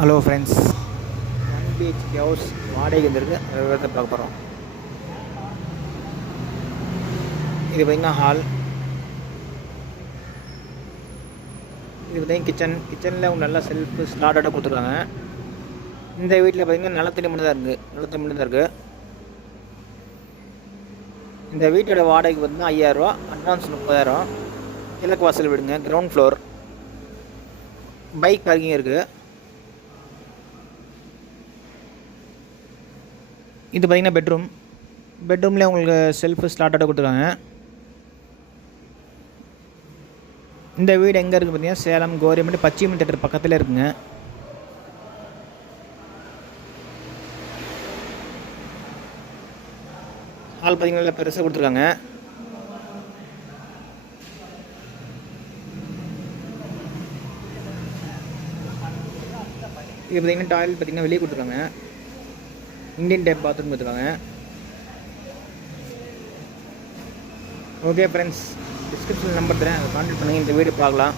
Hello friends, 1 BHK house வாடகை வந்துருக்கு. அதை விவரத்தை பார்க்க போகிறோம். இது பார்த்திங்கன்னா ஹால், இது பார்த்திங்கன்னா கிச்சனில் அவங்க நல்லா செல்ஃபு ஸ்லாட்டடாக கொடுத்துருக்காங்க. இந்த வீட்டில் பார்த்திங்கன்னா நிலத்தடி மட்டும் தான் இருக்குது. இந்த வீட்டோட வாடகைக்கு பார்த்திங்கன்னா 5000 ரூபா, அட்வான்ஸ் 30,000. கிழக்கு வாசல் வீடுங்க, கிரவுண்ட் ஃப்ளோர், பைக் பார்க்கிங் இருக்குது. இது பார்த்திங்கன்னா பெட்ரூம்லேயே உங்களுக்கு செல்ஃபு ஸ்லாட்டடாக கொடுத்துருக்காங்க. இந்த வீடு எங்கே இருக்குது பார்த்தீங்கன்னா சேலம் கவர்மெண்ட் பச்சையம்மன் தேட்டர் பக்கத்தில் இருக்குங்க. ஹால் பார்த்திங்கன்னா நல்லா பெருசாக கொடுத்துருக்காங்க. இது பார்த்திங்கன்னா டாய்லெட் பார்த்திங்கன்னா வெளியே கொடுத்துருக்காங்க. இந்தியன் டைப் பாத்ரூம் கொடுத்துருக்காங்க. ஓகே ஃப்ரெண்ட்ஸ், டிஸ்கிரிப்ஷன் நம்பர் தரேன், அதை கான்டாக்ட் பண்ணுங்கள். இந்த வீடு பார்க்கலாம்.